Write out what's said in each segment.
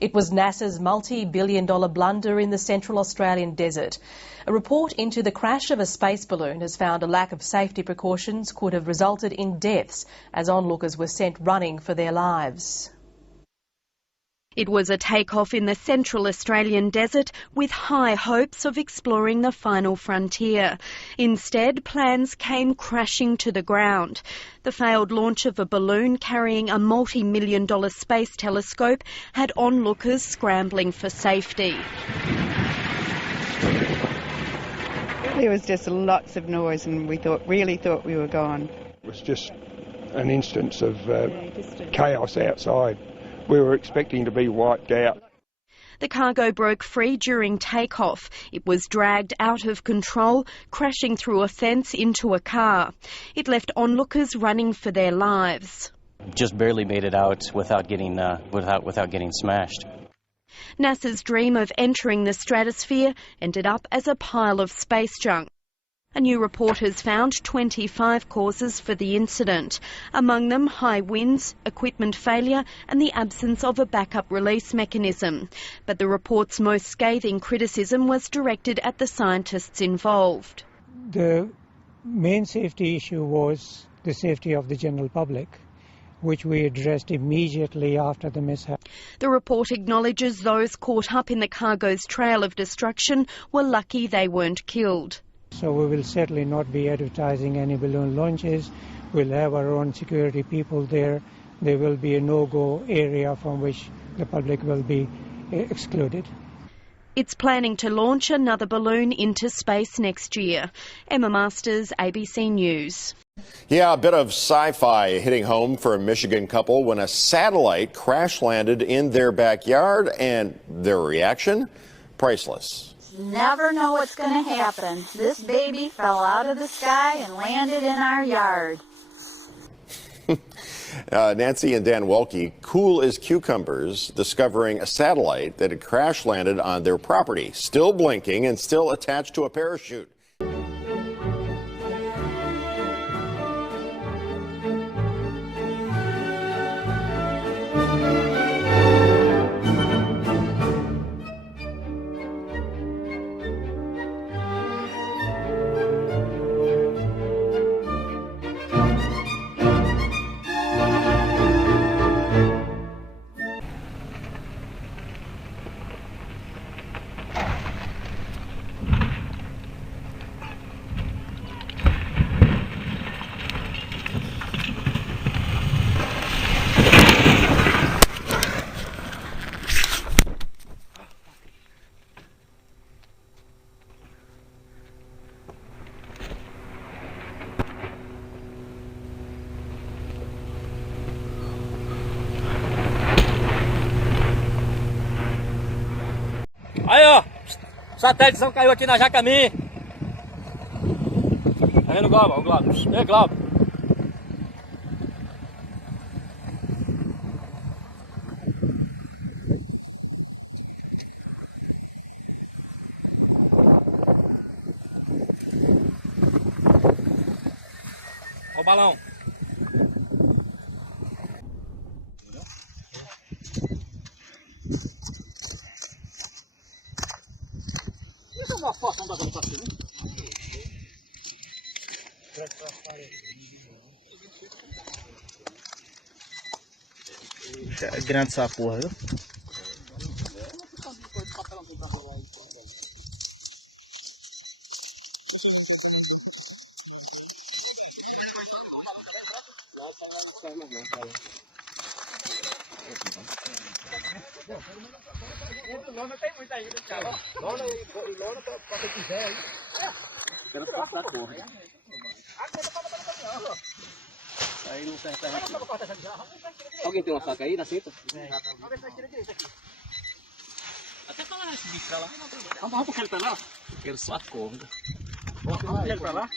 It was NASA's multi-billion-dollar blunder in the Central Australian desert. A report into the crash of a space balloon has found a lack of safety precautions could have resulted in deaths as onlookers were sent running for their lives. It was a takeoff in the Central Australian desert with high hopes of exploring the final frontier. Instead, plans came crashing to the ground. The failed launch of a balloon carrying a multi-million-dollar space telescope had onlookers scrambling for safety. There was just lots of noise and we really thought we were gone. It was just an instance of chaos outside. We were expecting to be wiped out. The cargo broke free during takeoff. It was dragged out of control, crashing through a fence into a car. It left onlookers running for their lives. Just barely made it out without getting smashed. NASA's dream of entering the stratosphere ended up as a pile of space junk. A new report has found 25 causes for the incident, among them high winds, equipment failure and the absence of a backup release mechanism. But the report's most scathing criticism was directed at the scientists involved. The main safety issue was the safety of the general public, which we addressed immediately after the mishap. The report acknowledges those caught up in the cargo's trail of destruction were lucky they weren't killed. So we will certainly not be advertising any balloon launches. We'll have our own security people there. There will be a no-go area from which the public will be excluded. It's planning to launch another balloon into space next year. Emma Masters, ABC News. Yeah, a bit of sci-fi hitting home for a Michigan couple when a satellite crash landed in their backyard, and their reaction? Priceless. Never know what's going to happen. This baby fell out of the sky and landed in our yard. Nancy and Dan Welke, cool as cucumbers, discovering a satellite that had crash landed on their property, still blinking and still attached to a parachute. Aí, ó, satélite caiu aqui na Jacami. Tá vendo o Glauber? O Glauber. Ei, Glauber. Ó o balão. Uma foto da pra cima. É grande essa porra, viu? Lona tem muita ainda, cara. Lona pra quem quiser aí. Quero passar a cor. Aí não serve pra gente. Alguém tem uma faca aí na cinta? Até pra lá esse bicho pra lá. Vamos puxar ele pra lá. Quero só a corda. Vamos puxar ele pra lá.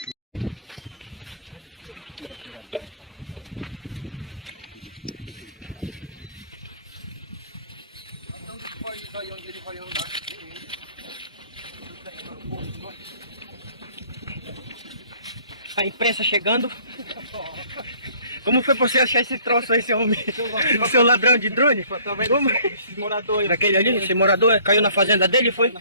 A imprensa chegando. Como foi pra você achar esse troço aí, seu homem? Seu ladrão de drone? Como? Daquele ali, esse morador caiu na fazenda dele, foi?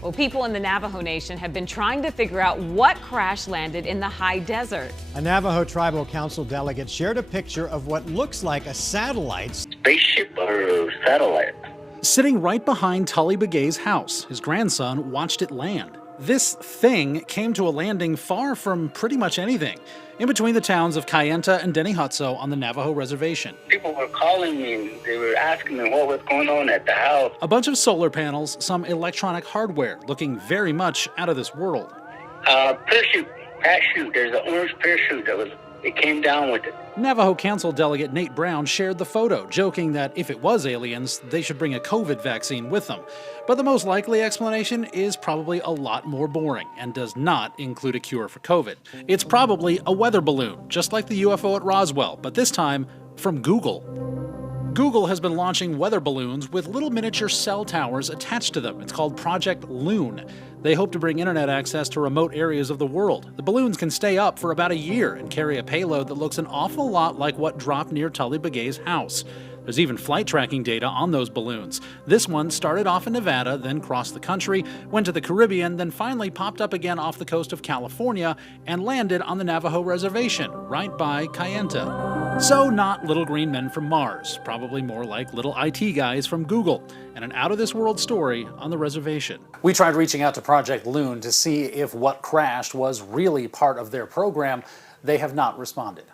Well, people in the Navajo Nation have been trying to figure out what crash landed in the high desert. A Navajo Tribal Council delegate shared a picture of what looks like a satellite. Spaceship or satellite? Sitting right behind Tully Begay's house, his grandson watched it land. This thing came to a landing far from pretty much anything, in between the towns of Kayenta and Denihutso on the Navajo reservation. People were calling me and they were asking me what was going on at the house. A bunch of solar panels, some electronic hardware, looking very much out of this world. Parachute, there's an orange parachute it came down with it. Navajo Council delegate Nate Brown shared the photo, joking that if it was aliens, they should bring a COVID vaccine with them. But the most likely explanation is probably a lot more boring and does not include a cure for COVID. It's probably a weather balloon, just like the UFO at Roswell, but this time from Google. Google has been launching weather balloons with little miniature cell towers attached to them. It's called Project Loon. They hope to bring internet access to remote areas of the world. The balloons can stay up for about a year and carry a payload that looks an awful lot like what dropped near Tully Begay's house. There's even flight tracking data on those balloons. This one started off in Nevada, then crossed the country, went to the Caribbean, then finally popped up again off the coast of California and landed on the Navajo reservation, right by Kayenta. So not little green men from Mars, probably more like little IT guys from Google, and an out-of-this-world story on the reservation. We tried reaching out to Project Loon to see if what crashed was really part of their program. They have not responded.